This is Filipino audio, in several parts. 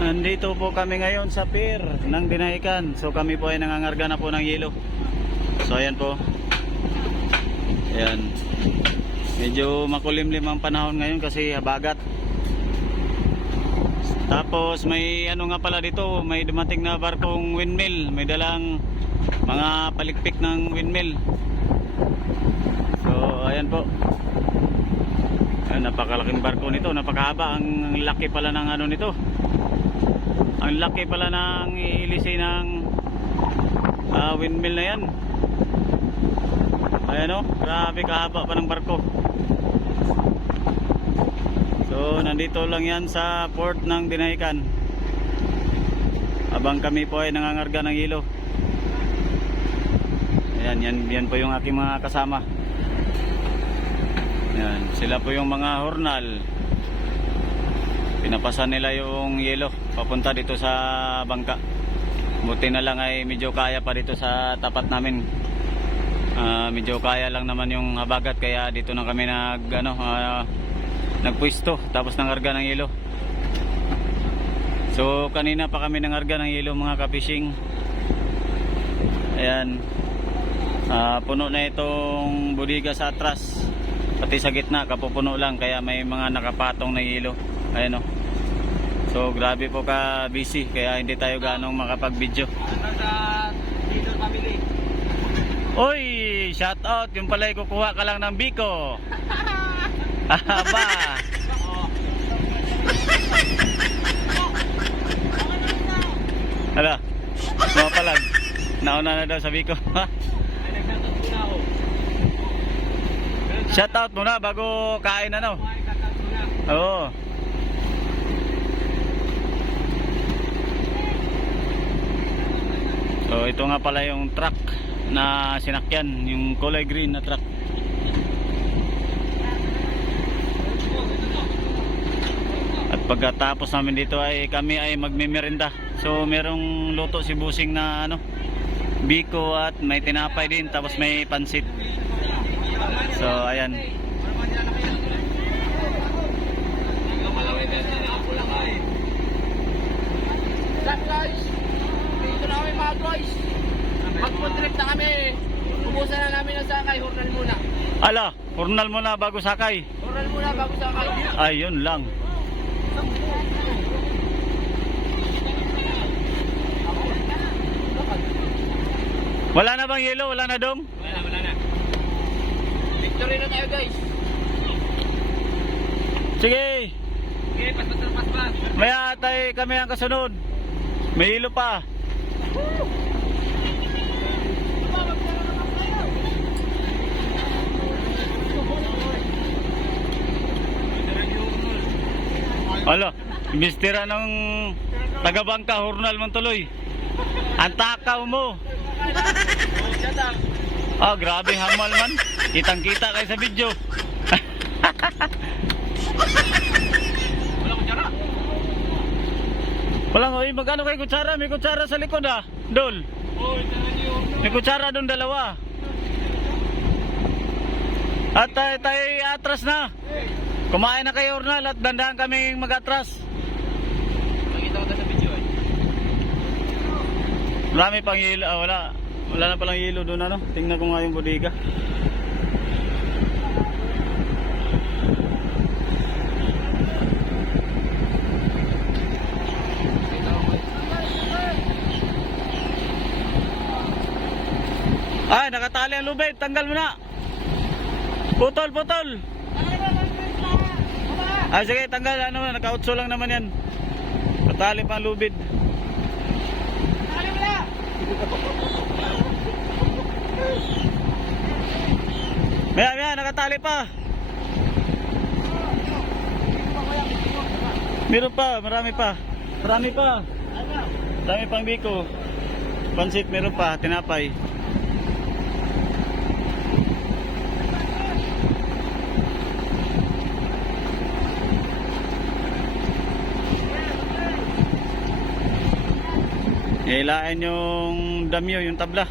Nandito po kami ngayon sa pier ng Dinahican. So kami po ay nangangarga na po ng yelo. So ayan po. Ayan. Medyo makulimlim ang panahon ngayon kasi habagat. Tapos may ano nga pala dito, may dumating na barkong windmill. May dalang mga palikpik ng windmill. So ayan po. Ayan, napakalaking barko nito, napakahaba. Ang laki pala ng ano nito. Ang laki pala ng ilisay ng windmill na yan. Ayan o, grabe kahaba pa ng barko. So nandito lang yan sa port ng Dinahican. Habang kami po ay nangangarga ng hilo. Ayan, yan po yung aking mga kasama. Ayan, sila po yung mga hornal. Pinapasan nila yung yelo papunta dito sa bangka. Buti na lang ay medyo kaya pa dito sa tapat namin. Medyo kaya lang naman yung habagat, kaya dito na kami nagpwesto tapos nangarga ng yelo. So kanina pa kami nangarga ng yelo mga ka-fishing. Ayan, puno na itong bodega sa atras, pati sa gitna kapupuno lang, kaya may mga nakapatong na yelo. Ayan o. So grabe po ka busy, kaya hindi tayo ganong makapag-video. Oy, shout out, yung pala kukuha ka lang ng biko. Haba. Hala, mga palag. Nauna na daw sa biko. Shout out muna bago kain ano. Oo. So ito nga pala yung truck na sinakyan, yung kulay green na truck. At pagkatapos namin dito ay kami ay magmemerenda. So merong luto si Busing na biko at may tinapay din, tapos may pansit. So ayan. Guys, mag-trip na kami. Ubusan na namin ang sakay. Hornal muna. Ala, hornal muna bago sakay. Hornal muna bago sakay. Ayun lang. Wala na bang yelo? Wala na dong? Wala na. Victory na tayo guys. Sige. Sige, pas. Maya tayo kami ang kasunod. May hilo pa. Alo, mistera ng taga-bangka, hornal man tuloy. Ang takaw mo. Grabe hamal man. Kitang-kita kayo sa video. Wala kutsara. Walang, magkano kay kutsara? May kutsara sa likod Dol. May kutsara doon, dalawa. At tayo atras na. Kumain na kayo, hornal, at dandahan kaming mag-atras. Nakita ko sa video Marami pang yelo. Wala na palang yelo doon Tingnan ko nga yung bodega. Ay, nakatali ang lubid. Tanggal mo na. Putol. Ay, sige, tanggal. Naka-utso lang naman yan. Katali pa ang lubid. Maya, nakatali pa. Meron pa, marami pa. Marami pang biko. Pansit meron pa, tinapay. Hilain yung damyo, yung tabla.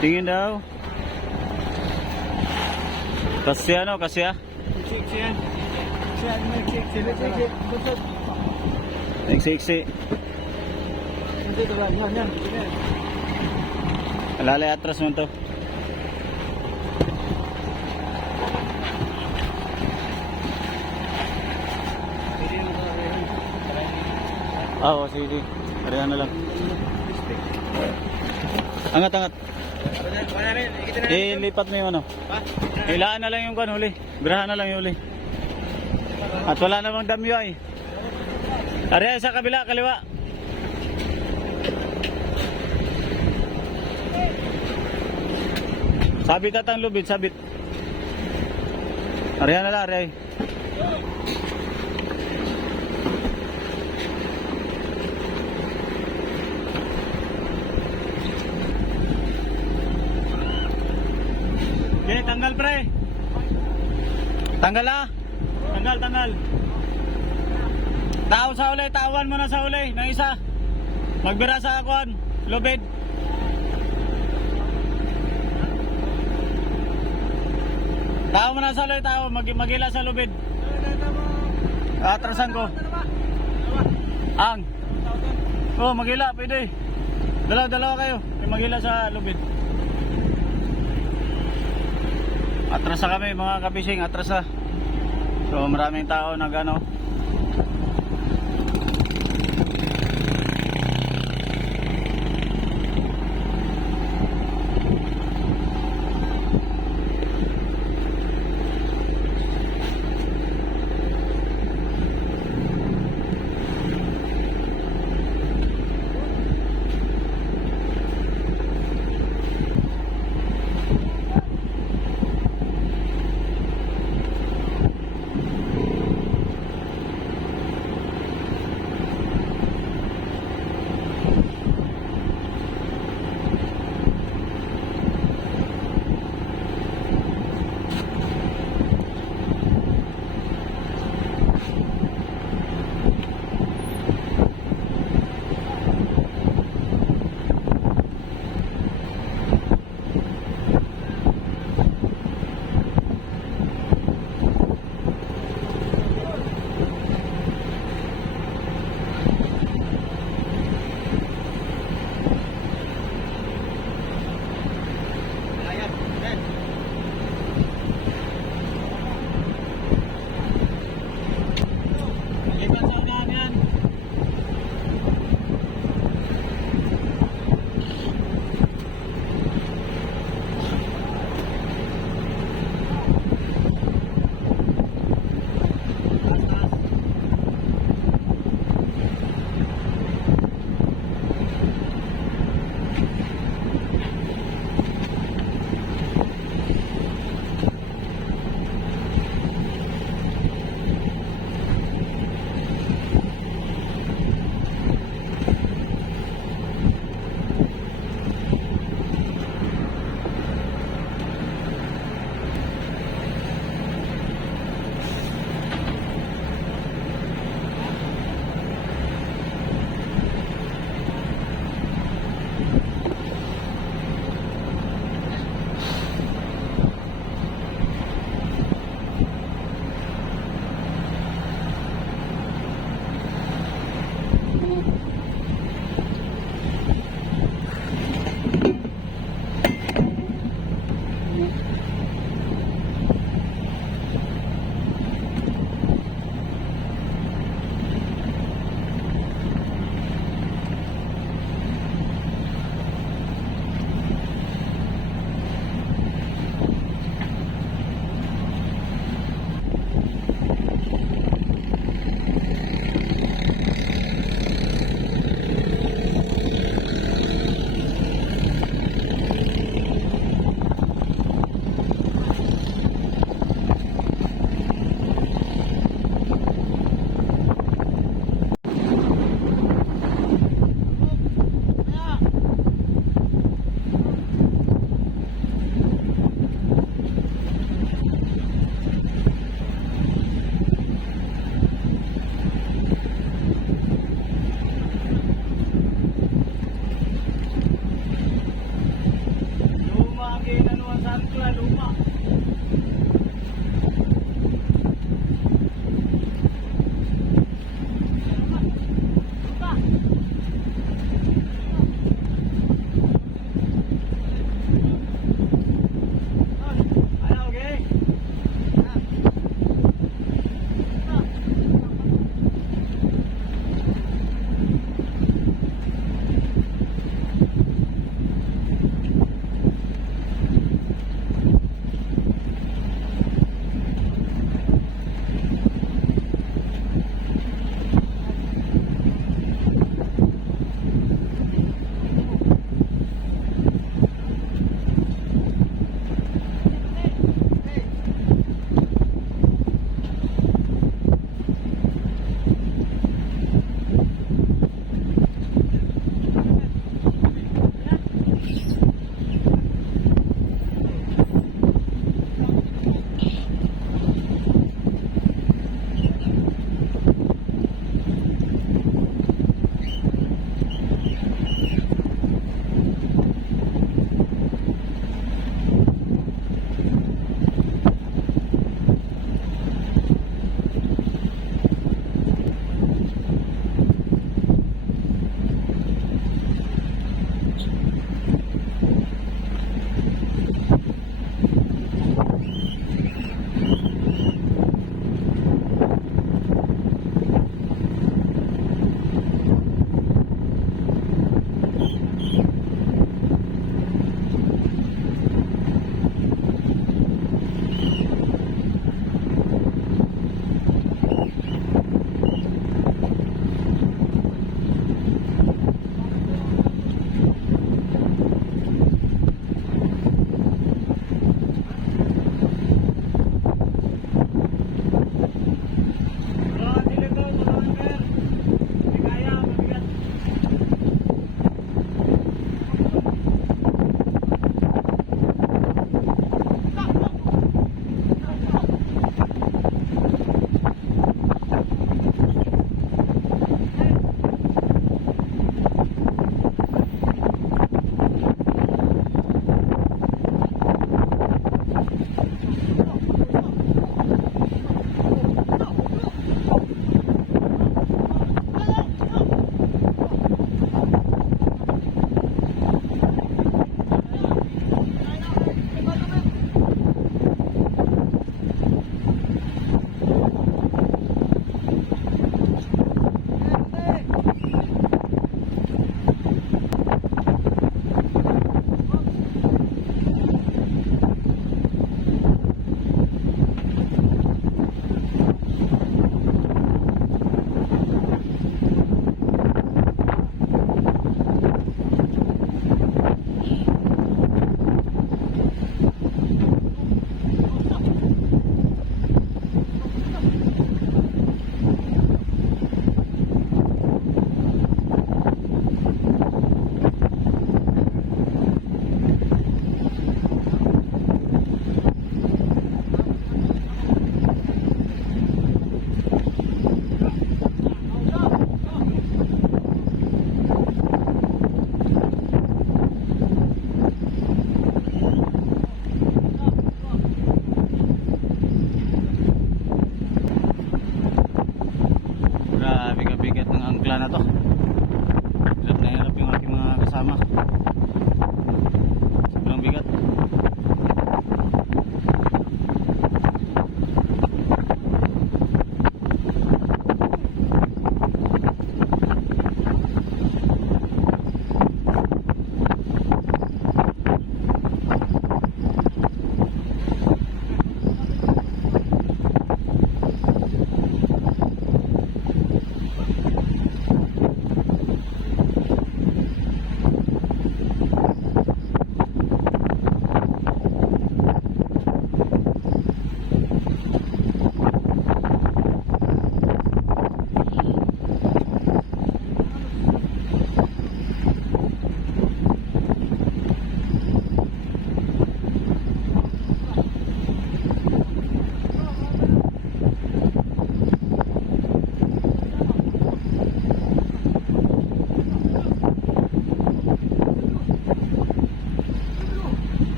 Tingin daw. Kasi ano, kasi ah. Siksi. Alalay atras mo to. Oo, sige. Parehan na lang. Angat, angat. Lipat mo yung ano. Hilaan na lang yung kan huli. Birahan na lang yung huli. At wala namang damyo ay. Ariya sa kabila, kaliwa. Sabit at ang lubid, sabit. Ariya na lang, ariya. Okay, tanggal pre. Tanggal ah. Tanggal, tanggal. Tao sa uli, tawan mo na sa uli ng isa. Magbira sa akuan, lubid. Tao mo na sa uli, tao, magila sa lubid. Atrasan ko. Ang. Oh, magila, pwede. Dalawa kayo. Magila sa lubid. Atrasa kami mga kabising, atrasa. So maraming tao nag-ano. inanuan sa akin ko luma.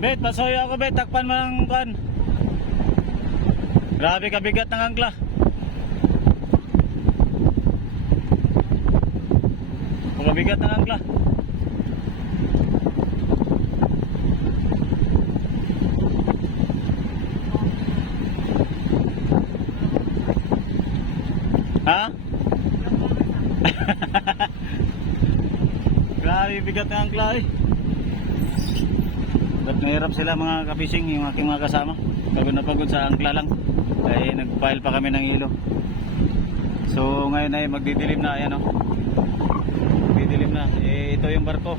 Bet, pasuyo ako bet, takpan mo ng kuan. Grabe kabigat ng angkla. Pagkabigat ng angkla. Ha? Grabe bigat ng angkla eh. Ba't nahirap sila mga ka-fishing, yung aking mga kasama. Pagod na pagod sa angkla lang. Ay nag-file pa kami ng ilo. So ngayon ay magdidilim na, ayan o. Magdidilim na. Eh, ito yung barko.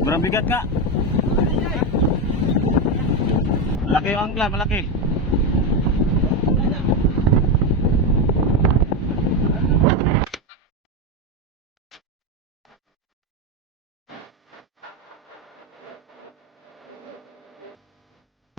Sobrang bigat nga. Malaki yung angkla, malaki.